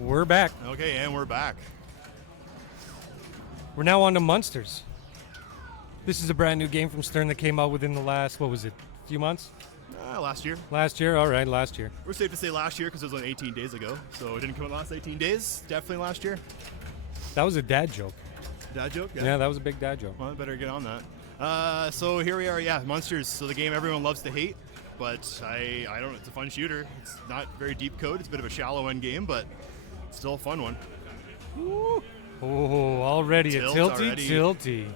We're back. Okay, and we're back. We're now on to Munsters. This is a brand new game from Stern that came out within the last, few months? Last year. Last year? All right, last year. We're safe to say last year because it was only 18 days ago. So it didn't come out last 18 days. Definitely last year. That was a dad joke. Dad joke? Yeah, that was a big dad joke. Well, I better get on that. So here we are, Munsters. So the game everyone loves to hate, but I don't know, it's a fun shooter. It's not very deep code. It's a bit of a shallow end game, but it's still a fun one. Woo. Oh, already a tilty.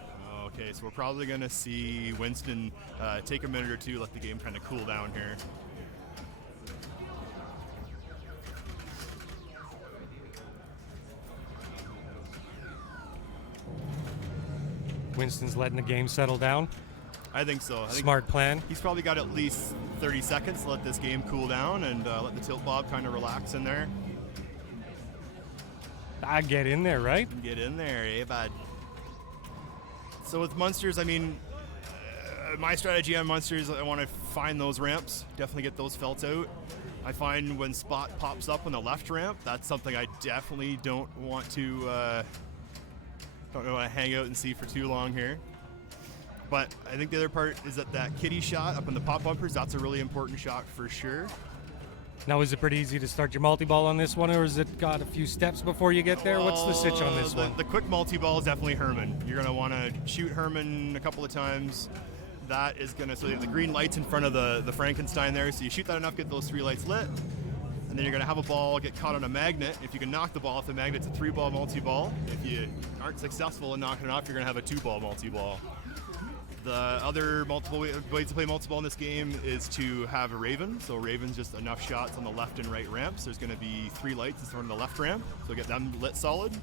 Okay, so we're probably going to see Winston take a minute or two, let the game kind of cool down here. Winston's letting the game settle down. I think so. Smart plan. He's probably got at least 30 seconds to let this game cool down and let the tilt bob kind of relax in there. Get in there, right? Get in there, eh, bud? So with Munsters, I mean, my strategy on Munsters, I want to find those ramps, definitely get those felt out. I find when spot pops up on the left ramp, that's something I definitely don't want to hang out and see for too long here. But I think the other part is that kitty shot up in the pop bumpers, that's a really important shot for sure. Now, is it pretty easy to start your multi-ball on this one, or has it got a few steps before you get there? What's the sitch on this one? The quick multi-ball is definitely Herman. You're going to want to shoot Herman a couple of times. That is going to, so the green light's in front of the Frankenstein there, so you shoot that enough, get those 3 lights lit, and then you're going to have a ball get caught on a magnet. If you can knock the ball off the magnet, it's a 3-ball multi-ball. If you aren't successful in knocking it off, you're going to have a 2-ball multi-ball. The other multiple ways to play multi-ball in this game is to have a Raven. So Raven's just enough shots on the left and right ramps. There's going to be 3 lights in front of the left ramp, so get them lit solid.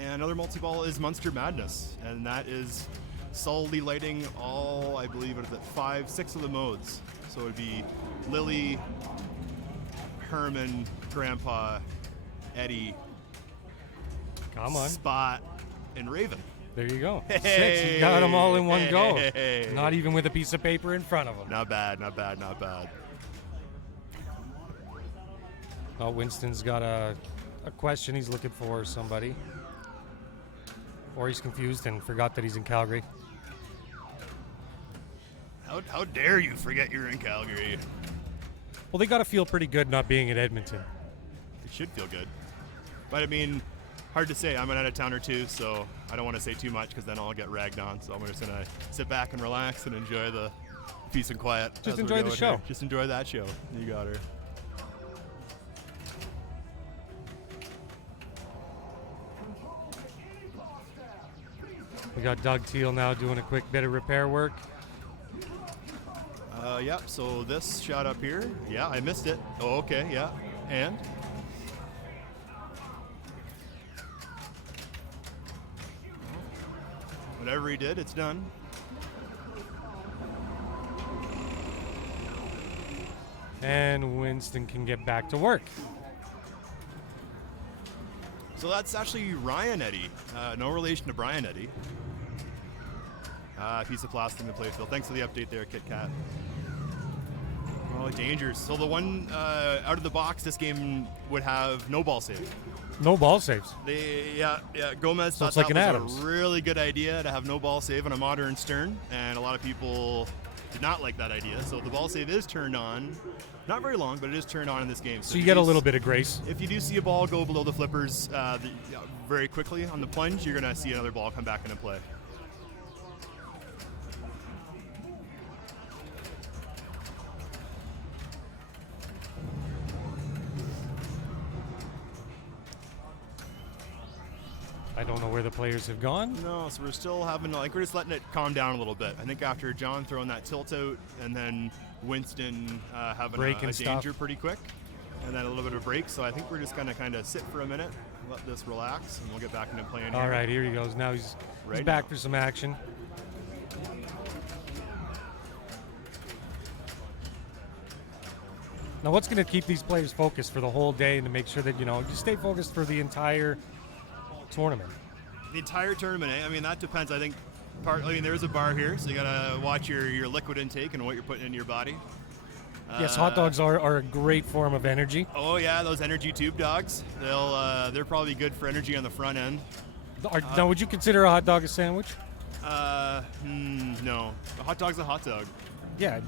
And another multi-ball is Munster Madness, and that is solidly lighting all, I believe, 6 of the modes. So it would be Lily, Herman, Grandpa, Eddie, Come on. Spot, and Raven. There you go. Hey, 6. You got them all in one go. Hey. Not even with a piece of paper in front of them. Not bad, not bad, not bad. Oh, Winston's got a question he's looking for somebody. Or he's confused and forgot that he's in Calgary. How dare you forget you're in Calgary? Well, they got to feel pretty good not being in Edmonton. It should feel good. But I mean, hard to say. I'm an out-of-towner too, so I don't want to say too much because then I'll get ragged on. So I'm just going to sit back and relax and enjoy the peace and quiet. Just enjoy the show. Here. Just enjoy that show. You got her. We got Doug Teal now doing a quick bit of repair work. Yep, so this shot up here, yeah, I missed it. Oh, okay, yeah. And? Whatever he did, it's done. And Winston can get back to work. So that's actually Ryan Eddy. No relation to Brian Eddy. Piece of plastic in the playfield. Thanks for the update there, Kit Kat. Oh, dangers. So the one out of the box, this game would have no ball save. No ball saves. Gomez So thought it's like that an was Adams. a really good idea to have no ball save on a modern Stern, and a lot of people did not like that idea. So the ball save is turned on. Not very long, but it is turned on in this game. So you get a little bit of grace. If you do see a ball go below the flippers very quickly on the plunge, you're going to see another ball come back into play. I don't know where the players have gone. No, so we're still having, we're just letting it calm down a little bit. I think after John throwing that tilt out and then Winston having a danger pretty quick and then a little bit of a break. So I think we're just going to kind of sit for a minute, let this relax, and we'll get back into playing here. All right, here he goes. Now he's back for some action. Now, what's going to keep these players focused for the whole day and to make sure that, you stay focused for the entire tournament? The entire tournament, I mean, that depends. I think there's a bar here, so you got to watch your liquid intake and what you're putting into your body. Yes, hot dogs are a great form of energy. Oh yeah, those energy tube dogs. They're probably good for energy on the front end. Now, would you consider a hot dog a sandwich? No. A hot dog's a hot dog. Yeah. If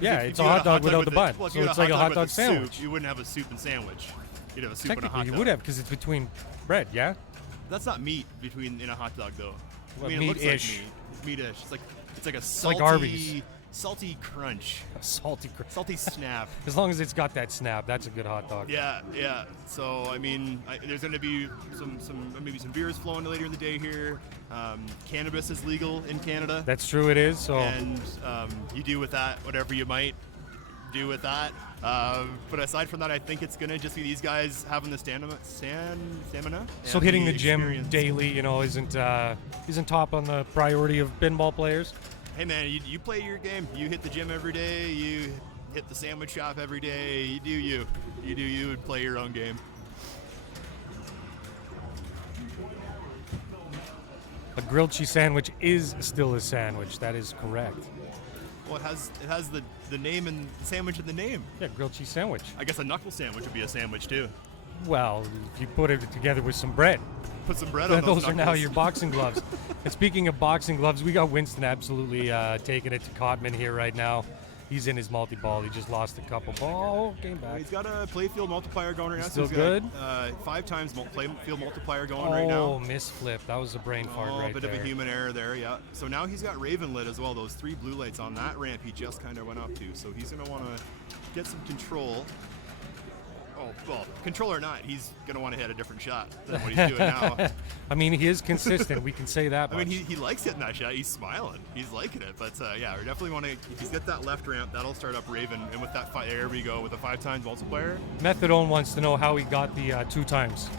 Yeah, you it's a had hot dog without with the bun. Well, if So you had it's like a hot with dog the sandwich. Soup, you wouldn't have a soup and sandwich. You'd have a soup and a hot Technically, you dog. would have because it's between bread, yeah? That's not meat in a hot dog though. Well, I mean, it looks like meat-ish. meat. It's meat-ish. It's like a like salty, Arby's. salty crunch, A salty salty snap. As long as it's got that snap, that's a good hot dog. Yeah. So I mean, there's going to be maybe some beers flowing later in the day here. Cannabis is legal in Canada, That's true, it is. So and you do with that whatever you might do with that. But aside from that, I think it's going to just be these guys having the stamina. So and hitting the gym experience. daily, isn't top on the priority of pinball players. Hey man, you play your game. You hit the gym every day. You hit the sandwich shop every day. You do you. You do you and play your own game. A grilled cheese sandwich is still a sandwich. That is correct. Well, it has the name and the sandwich in the name. Yeah, grilled cheese sandwich. I guess a knuckle sandwich would be a sandwich too. Well, if you put it together with some bread. Put some bread on Those are now knuckles. your boxing gloves. And speaking of boxing gloves, we got Winston absolutely taking it to Cotman here right now. He's in his multi-ball. He just lost a couple ball. Came back. He's got a playfield multiplier going right now. Still he's good? got, 5 times playfield multiplier going right now. Oh, misflip. That was a brain fart right bit there. of a human error there, yeah. So now he's got Raven lit as well. Those 3 blue lights on that ramp he just kind of went up to. So he's going to want to get some control. Oh, well, control or not, he's going to want to hit a different shot than what he's doing now. I mean, he is consistent. We can say that I much. mean, he likes hitting that shot. He's smiling. He's liking it. But yeah, we definitely want to. If he's got that left ramp, that'll start up Raven. And with that, there we go with a 5 times multiplier. Methadone wants to know how he got the 2 times.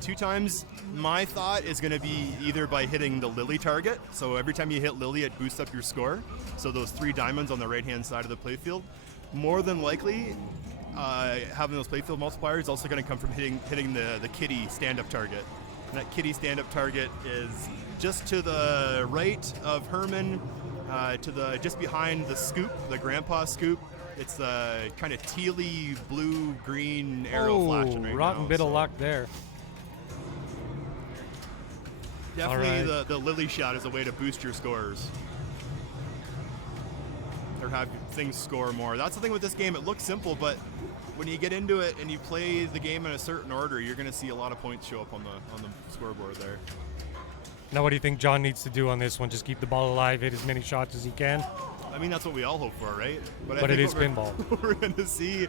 2 times. My thought is going to be either by hitting the Lily target. So every time you hit Lily, it boosts up your score. So those 3 diamonds on the right-hand side of the playfield. More than likely, having those playfield multipliers is also going to come from hitting the kitty stand-up target. And that kitty stand-up target is just to the right of Herman, just behind the scoop, the grandpa scoop. It's the kind of tealy blue-green arrow flashing right now. Rotten bit of luck there. Definitely All right. the Lily shot is a way to boost your scores. Or have things score more. That's the thing with this game. It looks simple, but when you get into it and you play the game in a certain order, you're going to see a lot of points show up on the scoreboard there. Now, what do you think John needs to do on this one? Just keep the ball alive, hit as many shots as he can? I mean, that's what we all hope for, right? I But it think is what pinball. What we're going to see,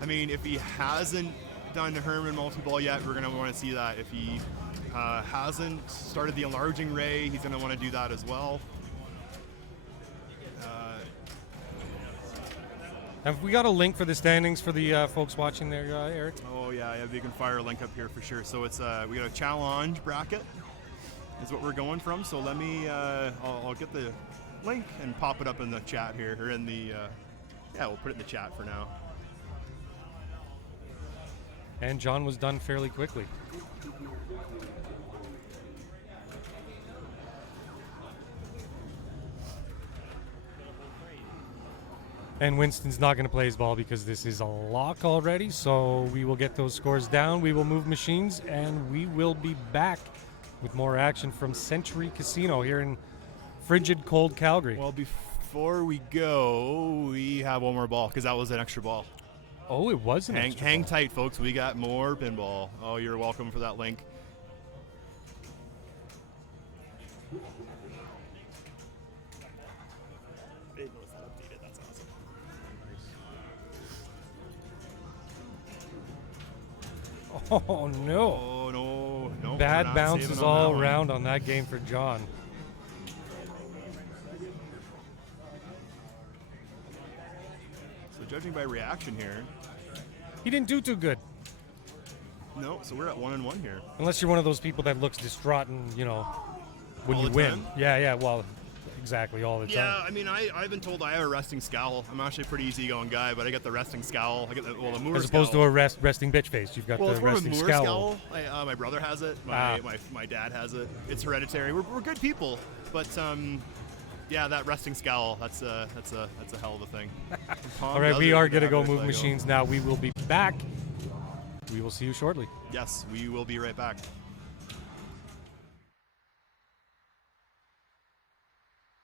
I mean, if he hasn't done the Herman multi-ball yet, we're going to want to see that. If he hasn't started the enlarging ray, he's going to want to do that as well. Have we got a link for the standings for the folks watching there, Eric? Oh yeah, you can fire a link up here for sure. So it's we got a challenge bracket is what we're going from. So let me I'll get the link and pop it up in the chat here, or in the we'll put it in the chat for now. And John was done fairly quickly. And Winston's not going to play his ball because this is a lock already, so we will get those scores down. We will move machines, and we will be back with more action from Century Casino here in frigid, cold Calgary. Well, before we go, we have one more ball because that was an extra ball. Oh, it was an extra Hang ball. tight, folks. We got more pinball. Oh, you're welcome for that link. That's awesome. Oh, no. Oh no! Bad we're not bounces saving on all that one. around on that game for John. So judging by reaction here, He didn't do too good. no. So we're at 1-1 here. Unless you're one of those people that looks distraught and, when All you the win. time? Yeah, well, exactly, all the Yeah, time. I mean, I've been told I have a resting scowl. I'm actually a pretty easygoing guy, but I get the resting scowl. I get the Moore As opposed scowl. to a resting bitch face. You've got Well, the it's more of a resting Moore scowl. scowl. My brother has it. Ah. My dad has it. It's hereditary. We're good people, but Yeah, that resting scowl. That's a hell of a thing. All right, we are going to go move machines now. We will be back. We will see you shortly. Yes, we will be right back.